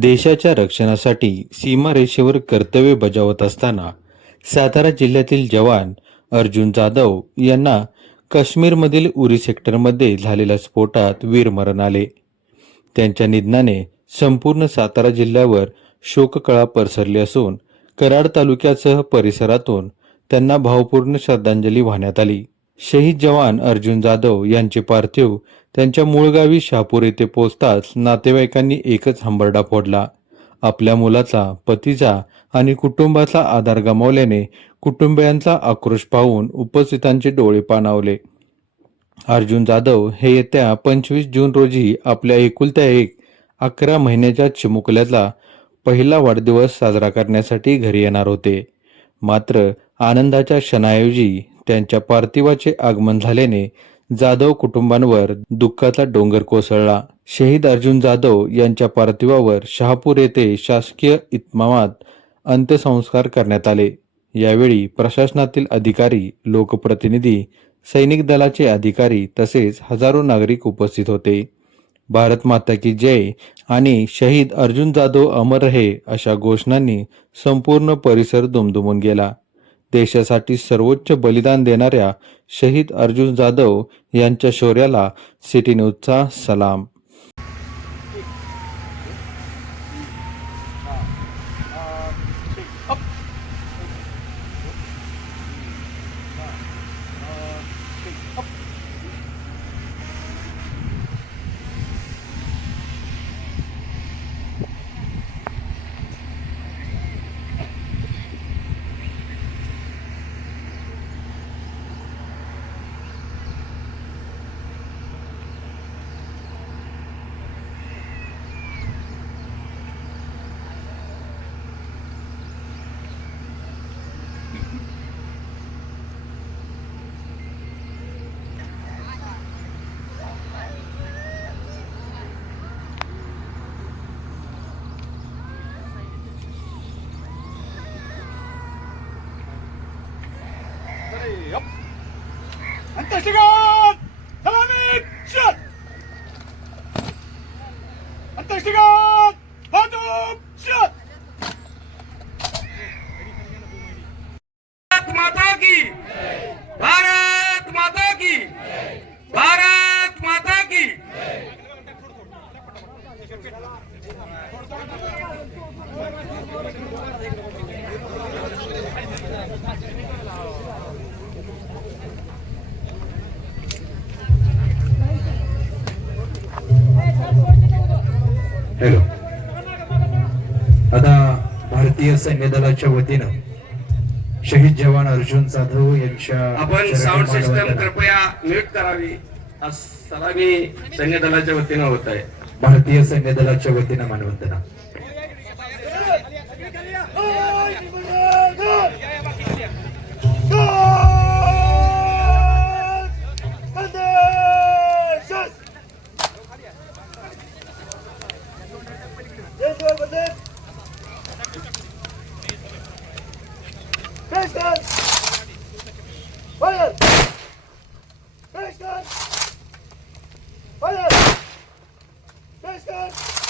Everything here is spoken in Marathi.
देशाच्या रक्षणासाठी सीमारेषेवर कर्तव्य बजावत असताना सातारा जिल्ह्यातील जवान अर्जुन जाधव यांना काश्मीरमधील उरी सेक्टरमध्ये झालेल्या स्फोटात वीरमरण आले. त्यांच्या निधनाने संपूर्ण सातारा जिल्ह्यावर शोककळा पसरली असून कराड तालुक्यासह परिसरातून त्यांना भावपूर्ण श्रद्धांजली वाहण्यात आली. शहीद जवान अर्जुन जाधव यांचे पार्थिव त्यांच्या मूळ गावी शहापूर येथे पोहोचताच नातेवाईकांनी एकच हंबरडा फोडला. आपल्या मुलाचा, पतीचा आणि कुटुंबाचा आधार गमावल्याने कुटुंबियांचा आक्रोश पाहून उपस्थितांचे डोळे पाणावले. अर्जुन जाधव हे येत्या 25 जून रोजी आपल्या एकुलत्या एक 11 महिन्याच्या चिमुकल्याचा पहिला वाढदिवस साजरा करण्यासाठी घरी येणार होते. मात्र आनंदाच्या क्षणाऐवजी त्यांच्या पार्थिवाचे आगमन झाल्याने जाधव कुटुंबांवर दुःखाचा डोंगर कोसळला. शहीद अर्जुन जाधव यांच्या पार्थिवावर शहापूर येथे शासकीय इतमामात अंत्यसंस्कार करण्यात आले. यावेळी प्रशासनातील अधिकारी, लोकप्रतिनिधी, सैनिक दलाचे अधिकारी तसेच हजारो नागरिक उपस्थित होते. भारत माता की जय आणि शहीद अर्जुन जाधव अमर रहे अशा घोषणांनी संपूर्ण परिसर दुमदुमून गेला. देशासाठी सर्वोच्च बलिदान देणाऱ्या शहीद अर्जुन जाधव यांच्या शौर्याला सिटी न्यूजचा सलाम. अंत्येष्टिगत सलामी शट अंत्येष्टिगत बंदूक शट. भारत माता की भारत माता की भारत माता की. हॅलो. आता भारतीय सैन्य दलाच्या वतीनं शहीद जवान अर्जुन जाधव यांच्या आपण साऊंड सिस्टम कृपया म्यूट करावी. सलामी सैन्य दलाच्या वतीनं होत आहे. भारतीय सैन्य दलाच्या वतीनं मानवंदना. Fire! Fire! Fire! Fire!